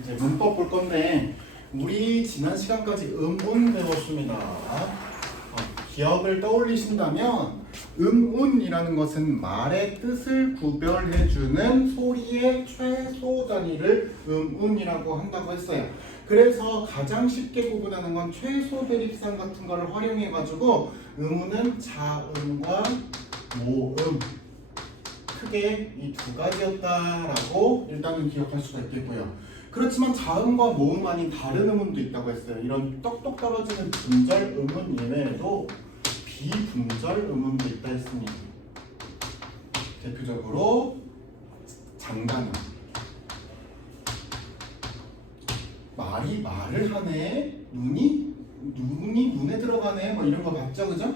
이제 문법 볼 건데 우리 지난 시간까지 음운 배웠습니다. 기억을 떠올리신다면 음운이라는 것은 말의 뜻을 구별해주는 소리의 최소 단위를 음운이라고 한다고 했어요. 그래서 가장 쉽게 구분하는 건 최소 대립상 같은 거를 활용해가지고 음운은 자음과 모음 크게 이 두 가지였다라고 일단은 기억할 수가 있겠고요. 그렇지만 자음과 모음 아닌 다른 음운도 있다고 했어요. 이런 똑똑 떨어지는 분절 음운 이외에도 비분절 음운도 있다 했으니 대표적으로 장단음, 말이 말을 하네, 눈이 눈에 들어가네, 뭐 이런 거 봤죠, 그죠?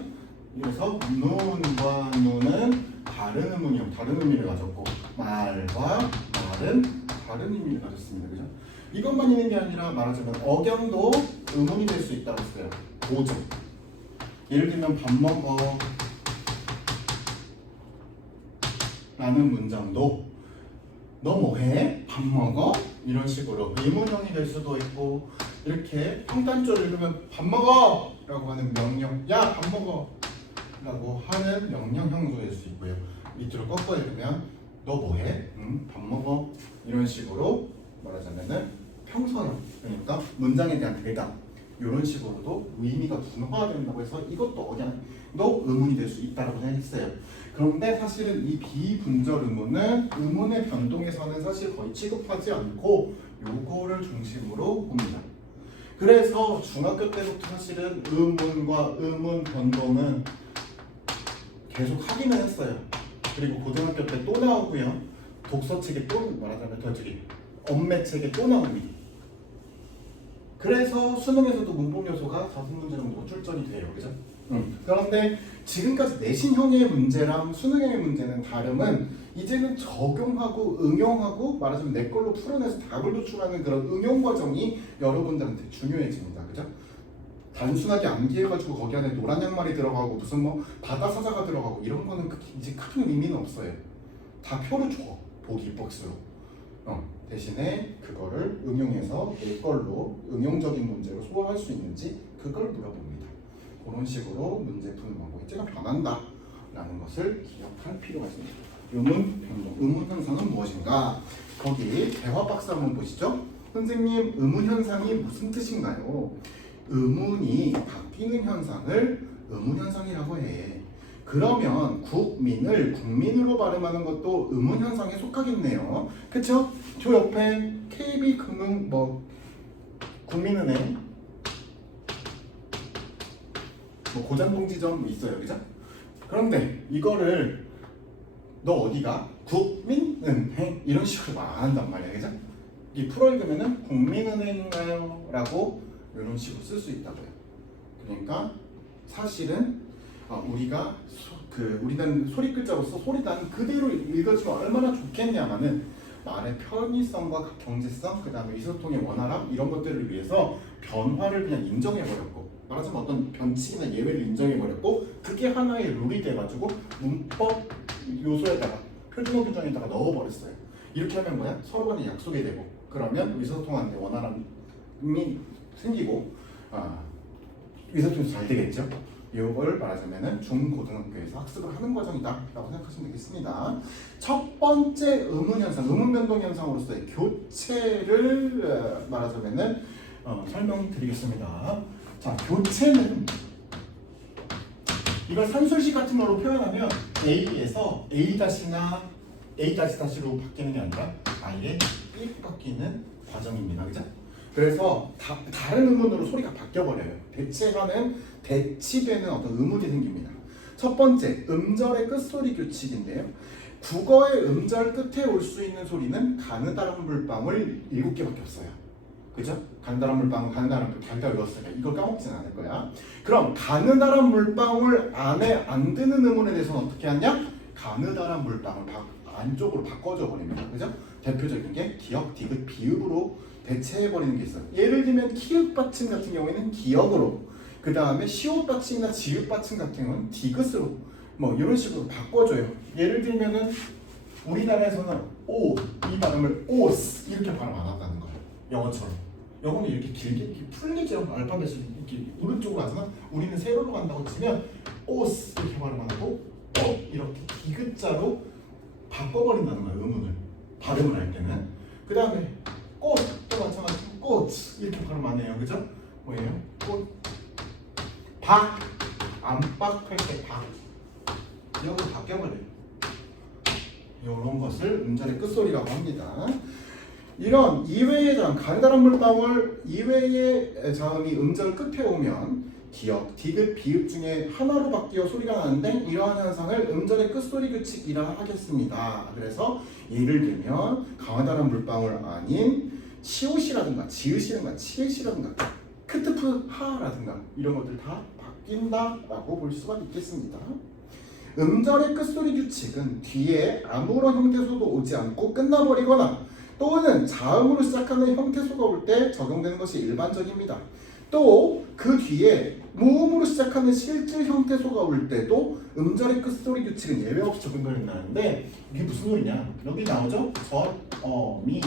그래서 눈과 눈은 다른 음운이요, 다른 의미를 가졌고 말과 말은 다른 의미를 가졌습니다, 그죠? 이것만 있는 게 아니라 말하자면 억양도 음운이 될 수 있다고 했어요. 보조. 예를 들면 밥 먹어 라는 문장도 너 뭐해? 밥 먹어? 이런 식으로 의문형이 될 수도 있고, 이렇게 평단조를 읽으면 밥 먹어! 라고 하는 명령, 야 밥 먹어! 라고 하는 명령형도 될 수 있고요. 밑으로 꺾어 읽으면 너 뭐해? 응? 밥 먹어? 이런 식으로 말하자면은 평서형, 그러니까 문장에 대한 대답, 이런 식으로도 의미가 분화된다고 해서 이것도 억양도 의문이 될 수 있다고 생각했어요. 그런데 사실은 이 비분절 의문은 의문의 변동에서는 사실 거의 취급하지 않고 요거를 중심으로 봅니다. 그래서 중학교 때부터 사실은 의문과 의문 변동은 계속 하기는 했어요. 그리고 고등학교 때 또 나오고요. 독서책에 또 말하자면 저기 엄매책에 또 나옵니다. 그래서 수능에서도 문법 요소가 4문제 정도 출전이 돼요. 그죠? 그런데 지금까지 내신형의 문제랑 수능형의 문제는 다름은 이제는 적용하고 응용하고 말하자면 내 걸로 풀어내서 답을 도출하는 그런 응용 과정이 여러분들한테 중요해집니다. 그죠? 단순하게 암기해가지고 거기 안에 노란 양말이 들어가고 무슨 뭐 바다 사자가 들어가고 이런 거는 이제 큰 의미는 없어요. 다 표를 줘. 보기 박스로. 대신에 그거를 응용해서 내 걸로 응용적인 문제로 소화할 수 있는지 그걸 물어봅니다. 그런 식으로 문제 푸는 방법이 제가 변한다 라는 것을 기억할 필요가 있습니다. 의문 변동, 의문 현상은 무엇인가? 거기 대화 박스 한번 보시죠. 선생님, 의문 현상이 무슨 뜻인가요? 의문이 바뀌는 현상을 의문 현상이라고 해. 그러면 국민을 국민으로 발음하는 것도 의문 현상에 속하겠네요. 그쵸? 저 옆에 KB금융 뭐 국민은행 뭐 고장공지점 있어요, 그죠? 그런데 이거를 너 어디가? 국민은행 이런 식으로 말 안 한단 말이야, 그죠? 이 풀어 읽으면은 국민은행인가요? 라고 이런 식으로 쓸 수 있다고요. 그러니까 사실은 우리가 우리는 소리 글자로서 소리단 그대로 읽어주면 얼마나 좋겠냐마는 말의 편의성과 경제성, 그 다음에 의사소통의 원활함 이런 것들을 위해서 변화를 그냥 인정해버렸고, 말하자면 어떤 변칙이나 예외를 인정해버렸고, 그게 하나의 룰이 돼가지고 문법 요소에다가 표준어 규정에다가 넣어버렸어요. 이렇게 하면 뭐야? 서로 간에 약속이 되고, 그러면 의사소통하는 데 원활함이 생기고 의사소통이 잘 되겠죠. 이걸 말하자면은 중고등학교에서 학습을 하는 과정이다 라고 생각하시면 되겠습니다. 첫 번째 의문 현상, 의문 변동 현상으로서의 교체를 말하자면은 설명드리겠습니다. 자, 교체는 이걸 산술식 같은 걸로 표현하면 A에서 A-나 A-로 바뀌는 게 아니라 아예 1 바뀌는 과정입니다. 그죠? 그래서 다른 의문으로 소리가 바뀌어버려요. 대치되는 어떤 의문이 생깁니다. 첫 번째, 음절의 끝소리 규칙인데요. 국어의 음절 끝에 올 수 있는 소리는 가느다란 물방울 7개밖에 없어요. 그죠? 가느다란 물방울, 가느다란 물방울 자기가 외웠으니까 이걸 까먹진 않을 거야. 그럼 가느다란 물방울 안에 안 드는 의문에 대해서는 어떻게 하냐? 가느다란 물방울 안쪽으로 바꿔줘 버립니다. 그죠? 대표적인 게 기역, 디귿, 비읍으로 대체해버리는 게 있어요. 예를 들면 키읔 받침 같은 경우에는 기역으로, 그 다음에 시옷 받침이나 지읒 받침 같은 경우는 디귿으로 뭐 이런 식으로 바꿔줘요. 예를 들면은 우리나라에서는 오, 이 발음을 오스 이렇게 발음 안 한다는 거예요. 영어처럼. 영어는 이렇게 길게 이렇게 풀리죠. 알파벳을 이렇게 오른쪽으로 하지만 우리는 세로로 간다고 치면 오스 이렇게 발음 안 하고 이렇게 디귿자로 바꿔버린다는 거예요. 음운을 발음을 할 때는. 그 다음에 꽃도 마찬가지로 꽃 이렇게 발음 안 해요. 그죠? 뭐예요? 꽃. 박 안팎 할 때 박. 이런 거 바뀌어버려요. 이런 것을 음절의 끝소리라고 합니다. 이런 이외의 자음, 가느다란 물방울 이외의 자음이 음절 끝에 오면 기역, 디귿, 비읍 중에 하나로 바뀌어 소리가 나는데 이러한 현상을 음절의 끝소리 규칙이라 하겠습니다. 그래서 예를 들면 가느다란 물방울 아닌 시옷이라든가 지읒이라든가 치읒이라든가 크트프 하라든가 이런 것들 다 바뀐다라고 볼 수가 있겠습니다. 음절의 끝소리 규칙은 뒤에 아무런 형태소도 오지 않고 끝나버리거나 또는 자음으로 시작하는 형태소가 올 때 적용되는 것이 일반적입니다. 또 그 뒤에 모음으로 시작하는 실질 형태소가 올 때도 음절의 끝소리 규칙은 예외 없이 적용된다는데 이게 무슨 소리냐? 여기 나오죠? 젖, 미,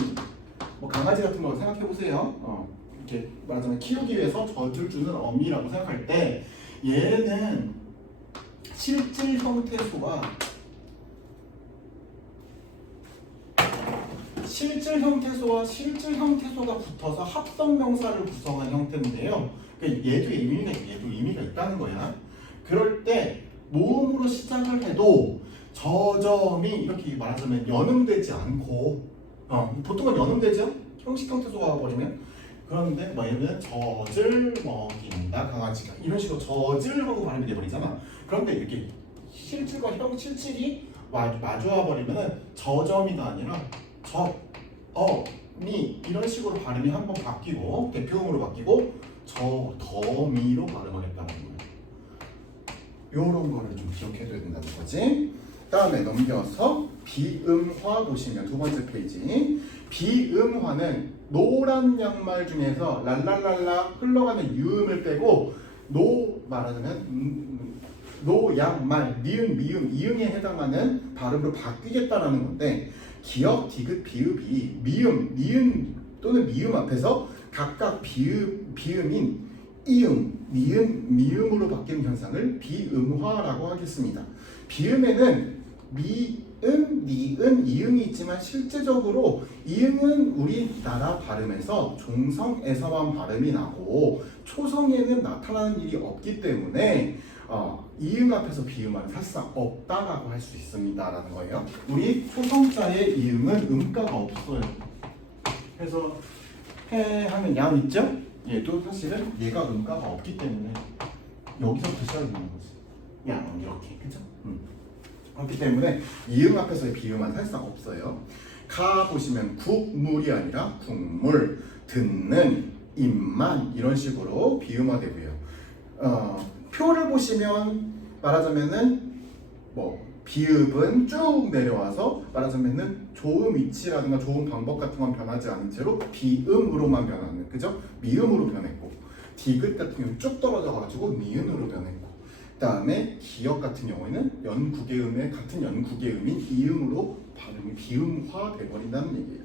뭐 강아지 같은 거 생각해 보세요. 이렇게 말하자면 키우기 위해서 젖을 주는 어미라고 생각할 때 얘는 실질 형태소가 실질 형태소가 붙어서 합성명사를 구성한 형태인데요. 그러니까 얘도 의미가 있다는 거야. 그럴 때 모음으로 시작을 해도 저점이 이렇게 말하자면 연음되지 않고 보통은 연음되죠? 형식 형태소가 버리면. 그런데 뭐 예를 들면 젖을 먹인다 강아지가 이런 식으로 젖을 하고 발음이 돼버리잖아. 그런데 이렇게 실질과 실질이 마주와 버리면은 저점이가 아니라 미 이런 식으로 발음이 한번 바뀌고 대표음으로 바뀌고 더미로 발음하겠다는 거예요. 요런 거를 좀 기억해둬야 된다는 거지. 다음에 넘겨서 비음화 보시면 두 번째 페이지. 비음화는 노란 양말 중에서 랄랄랄라 흘러가는 유음을 빼고 말하자면 노, 양말, 니은, 미음, 이응에 해당하는 발음으로 바뀌겠다라는 건데 기역, 디귿, 비읍이 미음, 니은 또는 미음 앞에서 각각 비음인 이응, 니은, 미음으로 바뀌는 현상을 비음화라고 하겠습니다. 비음에는 미음, 니은, 이응이 있지만 실제적으로 이응은 우리나라 발음에서 종성에서만 발음이 나고 초성에는 나타나는 일이 없기 때문에 이응 앞에서 비음은 사실상 없다라고 할 수 있습니다라는 거예요. 우리 초성자의 이응은 음가가 없어요. 그래서 해 하면 양 있죠? 얘도 사실은 얘가 음가가 없기 때문에 여기서부터 시작이 되는 거지. 양 이렇게 그죠? 그렇기 때문에 이응 앞에서의 비음은 사실상 없어요. 가 보시면 국물이 아니라 국물, 듣는, 입만 이런 식으로 비음화되고요. 표를 보시면 말하자면은 비읍은 쭉 내려와서 말하자면은 조음 위치라든가 조음 방법 같은 건 변하지 않은 채로 비음으로만 변하는 그죠? 미음으로 변했고 디귿 같은 경우는 쭉 떨어져가지고 니은으로 변했고 그다음에 기역 같은 경우에는 연구개음의 같은 연구개음인 이음으로 발음이 비음화 돼버린다는 얘기예요.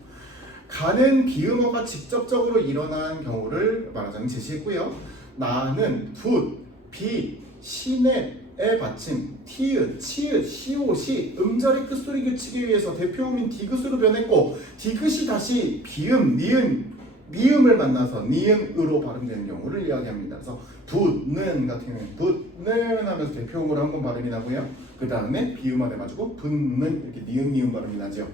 가는 비음어가 직접적으로 일어난 경우를 말하자면 제시했고요. 나는 붓, 비, 시넷의 받침, 티읕, 치읓, 시옷이 음절의 끝소리 규칙에 의해서 대표음인 디귿으로 변했고 디귿이 다시 비음, 니은, 미음을 만나서 니은으로 발음되는 경우를 이야기합니다. 그래서 붓는 같은 경우는 붓는 하면서 대표음으로 한 번 발음이 나고요. 그 다음에 비음화 돼가지고 붓는 이렇게 니은, 미음 발음이 나죠.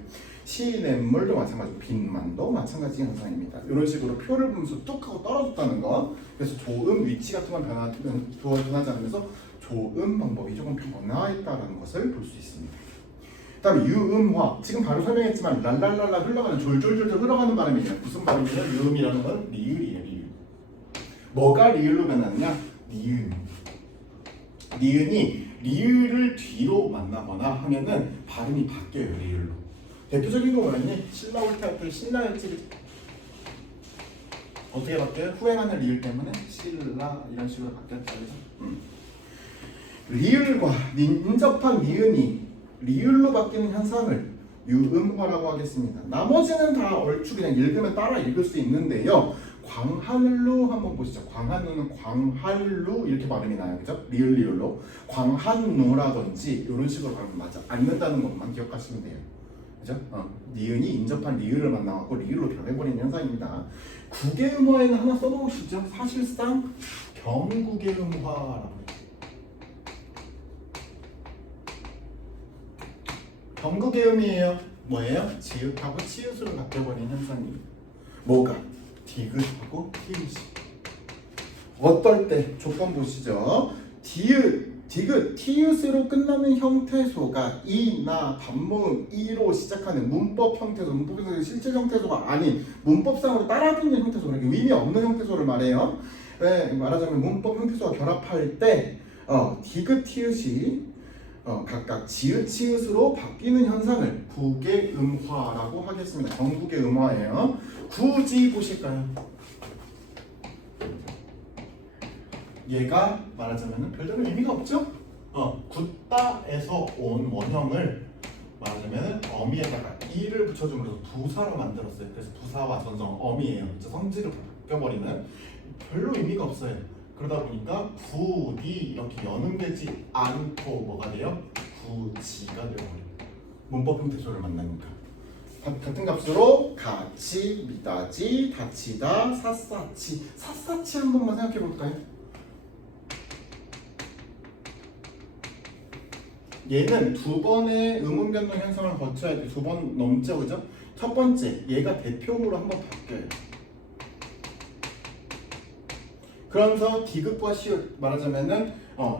시냇물도 마찬가지고 빈만도 마찬가지 현상입니다. 이런 식으로 표를 보면서 뚝 하고 떨어졌다는 거. 그래서 조음 위치 같은 건 변하지 않으면서 조음 방법이 조금 변화했다는 것을 볼 수 있습니다. 다음에 유음화. 지금 바로 설명했지만 랄랄랄라 흘러가는 졸졸졸 흘러가는 발음이에요. 무슨 발음이냐? 유음이라는 건 리을이에요. 리을. 뭐가 리을로 변하느냐? 니은. 니은이 리을을 뒤로 만나거나 하면은 발음이 바뀌어요. 리을로. 대표적인 거 뭐였니? 신라 올 때 할 때 신라였지. 어떻게 바뀌어요? 후행하는 리을 때문에 신라 이런 식으로 바뀌었죠. 리을과 인접한 니은이 리을로 바뀌는 현상을 유음화라고 하겠습니다. 나머지는 다 얼추 그냥 읽으면 따라 읽을 수 있는데요. 광한루 한번 보시죠. 광한루는 광한루 이렇게 발음이 나요. 그죠? 리을로 광한루라든지 이런 식으로 발음 맞지 않는다는 것만 기억하시면 돼요. 그죠? 니은이 인접한 리을을 만나갖고 리을로 변해버리는 현상입니다. 국외음화에는 하나 써놓으시죠. 사실상 경국외음화라고 해요. 경국외음이에요. 뭐예요? 지읒하고 치읒으로 바뀌어버린 현상이에요. 뭐가? 디귿하고 티읕이. 어떨 때? 조건 보시죠. 디귿, 티읕으로 끝나는 형태소가 이나 반모음 이로 시작하는 문법 형태소, 문법에서 실제 형태소가 아닌 문법상으로 따라붙는 형태소, 그러니까 의미 없는 형태소를 말해요. 네, 말하자면 문법 형태소가 결합할 때 디귿, 티읕이 각각 지읒, 치읒으로 바뀌는 현상을 국외음화라고 하겠습니다. 경국의 음화예요. 굳이 보실까요? 얘가 말하자면 별다른 의미가 없죠? 굳다에서 온 원형을 말하자면 어미에다가 이를 붙여줌으로써 부사로 만들었어요. 그래서 부사와 전성 어미예요. 성질을 바뀌어버리는 별로 의미가 없어요. 그러다 보니까 굳이 이렇게 연음되지 않고 뭐가 돼요? 굳이가 되어버려요. 문법 형태소를 만나니까. 같은 값으로 같이, 미다지, 다치다, 샅샅이. 샅샅이 한 번만 생각해 볼까요? 얘는 두 번의 음운 변동 현상을 거쳐야 돼. 두 번 넘죠, 그죠? 첫 번째, 얘가 대표음으로 한번 바뀌어요. 그러면서 디귿과 시읒 말하자면은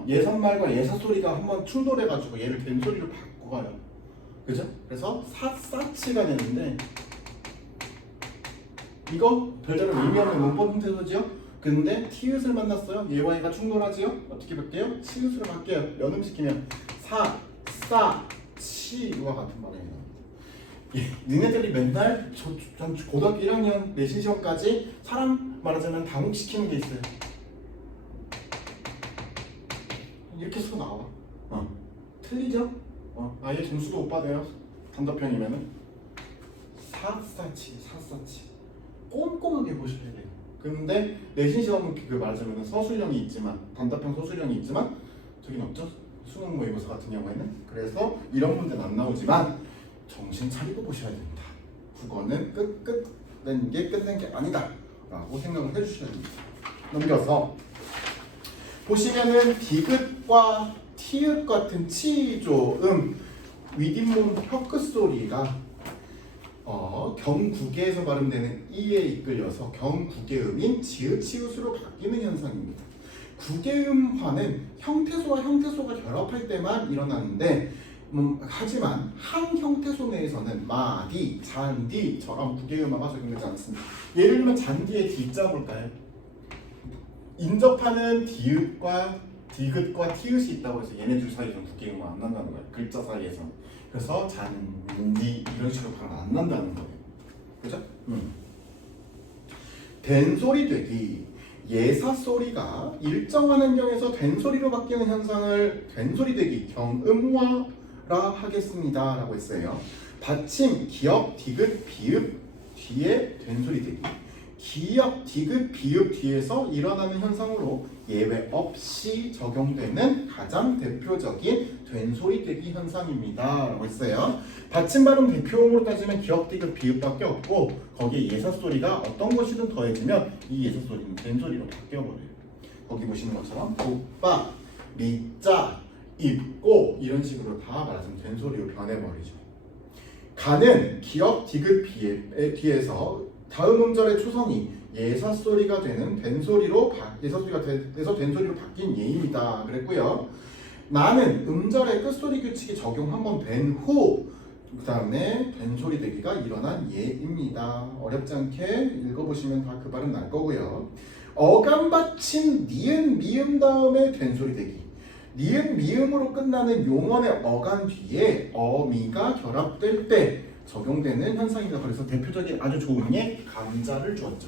예선말과 예사소리가 한번 충돌해가지고 얘를 된소리로 바꿔요. 그죠? 그래서 샅샅이가 되는데 이거 별다른 의미 없는 문법 형태소지요? 근데 티읕을 만났어요. 얘와 얘가 충돌하지요? 어떻게 바뀌어요? 치읒으로 바뀌어요. 연음시키면 사, 싸, 치와 같은 말이 나옵니다. 니네들이 맨날 고등학교 1학년 내신 시험까지 사람 말하자면 당혹시키는 게 있어요. 이렇게 써 나와. 틀리죠? 아예 점수도 못 받아요. 단답형이면은 샅샅이 꼼꼼하게 보셔야 돼요. 근데 내신 시험은 그 말하자면 서술형이 있지만 단답형 서술형이 있지만 저긴 없죠? 수능 모의고사 같은 경우에는. 그래서 이런 문제는 안 나오지만 정신 차리고 보셔야 됩니다. 국어는 끝낸 게 아니다 라고 생각을 해주셔야 됩니다. 넘겨서 보시면은 디귿과 티읕 같은 치조음 윗잇몸 혀끝 소리가 경국에서 발음되는 이에 이끌려서 경국의 지읒, 치읒으로 바뀌는 현상입니다. 국외음화는 형태소와 형태소가 결합할 때만 일어나는데 하지만 한 형태소 내에서는 마디, 잔디처럼 국외음화가 적용되지 않습니다. 예를 들면 잔디의 디자 볼까요? 인접하는 디귿과 티읕이 있다고 해서 얘네 둘 사이에서는 국외음화 안 난다는 거예요. 글자 사이에서. 그래서 잔디 이런 식으로 발음 안 난다는 거예요. 그죠? 된소리 되기. 예사소리가 일정한 환경에서 된소리로 바뀌는 현상을 된소리되기 경음화라 하겠습니다 라고 했어요. 받침, 기역, 디귿, 비읍 뒤에 된소리되기. 기역, 디귿, 비읍 뒤에서 일어나는 현상으로 예외 없이 적용되는 가장 대표적인 된소리되기 현상입니다 라고 했어요. 받침 발음 대표음으로 따지면 기역, 디귿, 비읍밖에 없고 거기에 예사소리가 어떤 것이든 더해지면 이 예사소리는 된소리로 바뀌어버려요. 거기 보시는 것처럼 오빠, 리자, 입고 이런 식으로 다 말하자면 된소리로 변해버리죠. 가는 기역, 디귿, 비읍의 뒤에서 다음 음절의 초성이 예사소리가 되는 된소리로 예사소리가 돼서 된소리로 바뀐 예입니다. 그랬고요. 나는 음절의 끝소리 규칙이 적용 한번 된 후 그 다음에 된소리 되기가 일어난 예입니다. 어렵지 않게 읽어보시면 다 그 발음 날 거고요. 어감 받침 니은 미음 다음에 된소리 되기. 니은 미음으로 끝나는 용언의 어간 뒤에 어미가 결합될 때 적용되는 현상입니다. 그래서 대표적인 아주 좋은 게 감자를 주었죠.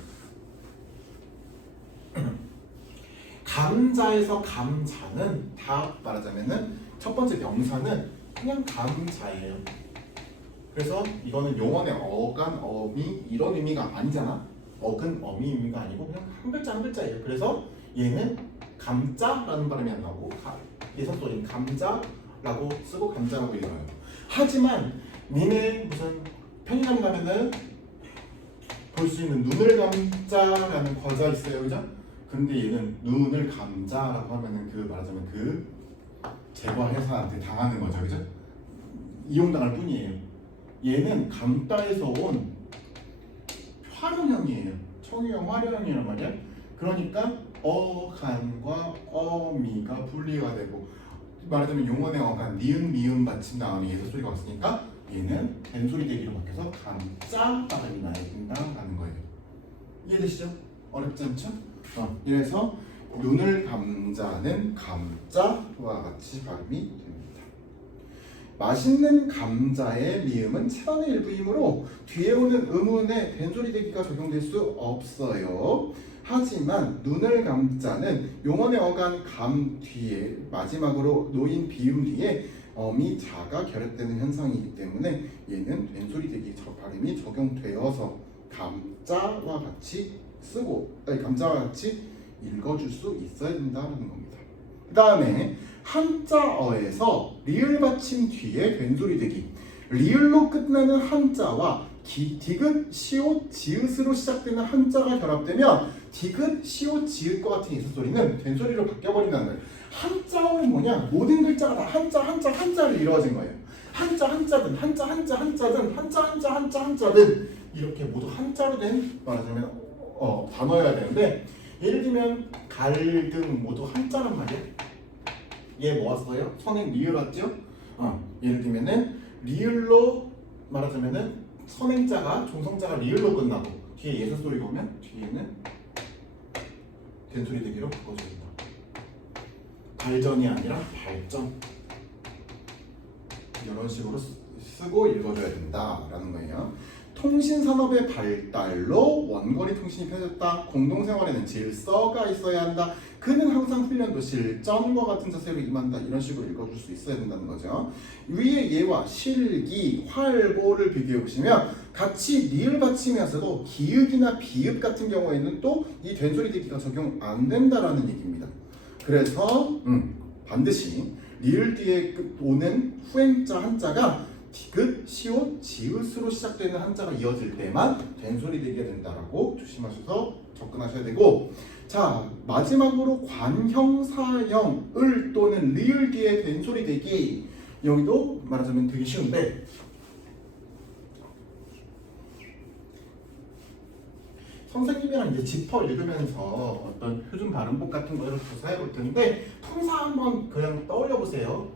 감자에서 감자는 다 말하자면은 첫 번째 명사는 그냥 감자예요. 그래서 이거는 용언의 어간, 어미 이런 의미가 아니잖아. 어근, 어미 의미가 아니고 그냥 한 글자 한 글자예요. 그래서 얘는 감자라는 발음이 안 나오고 예선소리는 감자라고 쓰고 감자라고 읽어요. 하지만 니네 무슨 편의점 가면은 볼 수 있는 눈을 감자라는 과자 있어요, 그죠? 근데 얘는 눈을 감자라고 하면은 그 말하자면 그 제과회사한테 당하는 거죠, 그죠? 이용당할 뿐이에요. 얘는 감자에서 온 화룡형이에요. 청유형, 화룡형이란 말이야. 그러니까 어간과 어미가 분리가 되고 말하자면 용언의 어간, 니은, 미음 받침 다음에 예서 소리가 없으니까 얘는 된소리 대기로 바뀌어서 감자 발음이 나야 된다라는 거예요. 이해되시죠? 어렵지 않죠? 이래서 눈을 감자는 감자와 같이 발음이 됩니다. 맛있는 감자의 미음은 체언의 일부이므로 뒤에 오는 음운에 된소리 대기가 적용될 수 없어요. 하지만 눈을 감자는 용언의 어간 감 뒤에 마지막으로 놓인 비음 뒤에 어미 자가 결합되는 현상이기 때문에 얘는 된소리 대기 발음이 적용되어서 감자와 같이 감자와 같이 읽어줄 수 있어야 된다는 겁니다. 그 다음에 한자어에서 리을 받침 뒤에 된소리 대기 리을로 끝나는 한자와 디귿, 시옷, 지읒으로 시작되는 한자가 결합되면 디귿, 시옷, 지읒과 같은 예술소리는 된소리로 바뀌어버린다는 거예요. 한자어는 뭐냐? 모든 글자가 다 한자를 이루어진 거예요. 한자든 한자든 이렇게 모두 한자로 된 말하자면 단어여야 되는데 예를 들면 갈등 모두 한자란 말이야. 얘 뭐 왔어요? 선행 리을 왔죠? 예를 들면은 리을로 말하자면은 선행자가 종성자가 리을로 끝나고 뒤에 예서 소리가 오면 뒤에는 된소리 대기로 바꿔줍니다. 발전이 아니라 발전. 이런 식으로 쓰고 읽어줘야 된다라는 거예요. 통신산업의 발달로 원거리 통신이 펴졌다. 공동생활에는 질서가 있어야 한다. 그는 항상 훈련도 실전과 같은 자세로 임한다. 이런 식으로 읽어줄 수 있어야 된다는 거죠. 위의 예와 실기, 활보를 비교해 보시면 같이 리을 받침이어서도 기읍이나 비읍 같은 경우에는 또 이 된소리 대기가 적용 안 된다라는 얘기입니다. 그래서 반드시 리을 뒤에 오는 후행자 한자가 디귿, 시옷, 지읒으로 시작되는 한자가 이어질 때만 된소리 대기가 된다라고 조심하셔서 접근하셔야 되고, 자 마지막으로 관형사형 을 또는 리을 뒤에 된소리 대기, 여기도 말하자면 되게 쉬운데 선생님이랑 이제 짚어 읽으면서 어떤 표준 발음법 같은 거를 조사해 볼 텐데 품사 한번 그냥 떠올려 보세요.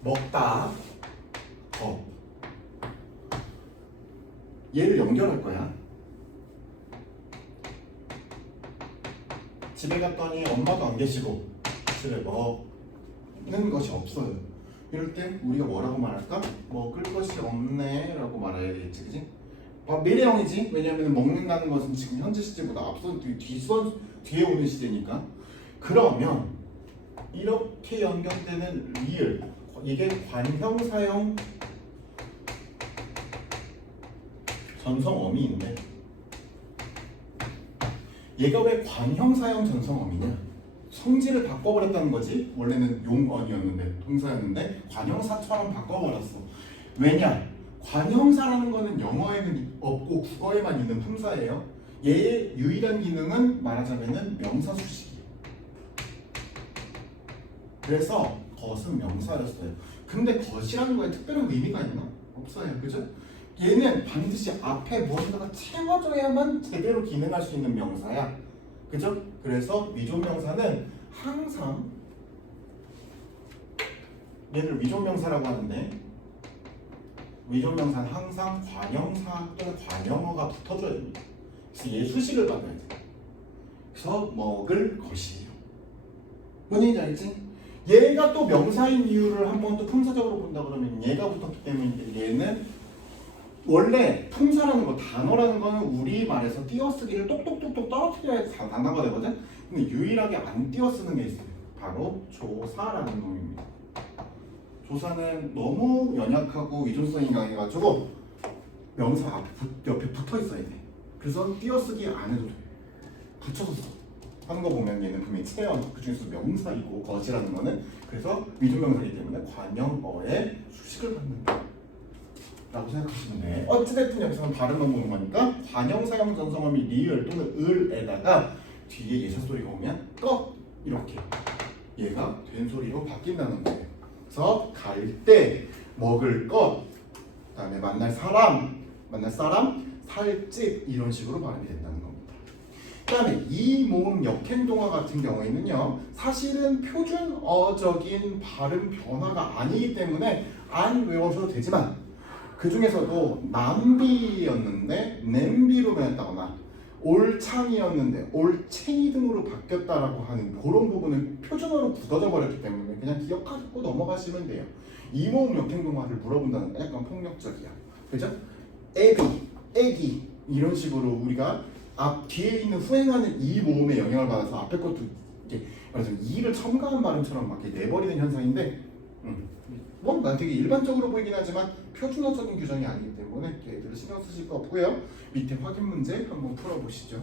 먹다, 얘를 연결할 거야. 집에 갔더니 엄마도 안 계시고 집에 먹는 것이 없어요. 이럴 때 우리가 뭐라고 말할까? 먹을 것이 없네 라고 말해야 되겠지, 그지? 미래형이지. 왜냐하면 먹는다는 것은 지금 현재 시제보다 앞선 뒤에 오는 시제니까. 그러면 이렇게 연결되는 리을, 이게 관형사형 전성어미인데 얘가 왜 관형사형 전성어미냐? 성질을 바꿔버렸다는 거지. 원래는 용언이었는데 동사였는데 관형사처럼 바꿔버렸어. 왜냐? 관형사라는 거는 영어에는 없고 국어에만 있는 품사예요. 얘의 유일한 기능은 말하자면은 명사수식이에요. 그래서 것은 명사였어요. 근데 것이라는 거에 특별한 의미가 있나? 없어요. 그죠? 얘는 반드시 앞에 무언가가 채워져야만 제대로 기능할 수 있는 명사야. 그죠? 그래서 위존명사는 항상 얘를 위존명사라고 하는데 위존명사는 항상 관형사 또는 관형어가 붙어줘야 됩니다. 그래서 얘 수식을 받아야 돼. 그래서 먹을 것이에요. 뭔 얘기인지 알겠지? 얘가 또 명사인 이유를 한번 또 품사적으로 본다 그러면 얘가 붙었기 때문인데 얘는 원래 품사라는 거, 단어라는 거는 우리말에서 띄어쓰기를 똑똑똑똑 떨어뜨려야 단어가 되거든? 근데 유일하게 안 띄어쓰는 게 있어요. 바로 조사라는 놈입니다. 조사는 너무 연약하고 의존성이 강해가지고 명사 옆에 붙어 있어야 돼. 그래서 띄어쓰기 안 해도 돼. 붙여서 써. 하는 거 보면 얘는 분명히 체형, 그 중에서 명사이고 것이라는 거는 그래서 위조명사이기 때문에 관형어의 수식을 받는다 라고 생각하시면 돼. 어찌됐든 여기서는 발음만 보는 거니까 관형사형 전성어미 리을 또는 을에다가 뒤에 예사 소리가 오면 꺽 이렇게 얘가 된소리로 바뀐다는 거예요. 그래서 갈 때 먹을 것, 그다음에 만날 사람, 살집 이런 식으로 발음이 된다는 겁니다. 그다음에 이 모음 역행동화 같은 경우에는요, 사실은 표준어적인 발음 변화가 아니기 때문에 안 외워줘도 되지만 그 중에서도 남비였는데 냄비로 변했다거나 올창이었는데 올챙이 등으로 바뀌었다라고 하는 그런 부분은 표준어로 굳어져 버렸기 때문에 그냥 기억하고 넘어가시면 돼요. 이 모음 역행동화를 물어본다는 건 약간 폭력적이야. 그죠? 애기 이런 식으로 우리가 앞 뒤에 있는 후행하는 이 모음에 영향을 받아서 앞에 것도 이렇게 말해서 이를 첨가한 발음처럼 막 이렇게 내버리는 현상인데, 뭐 난 되게 일반적으로 보이긴 하지만 표준어적인 규정이 아니기 때문에 걔들을 신경 쓰실 거 없고요. 밑에 확인 문제 한번 풀어보시죠.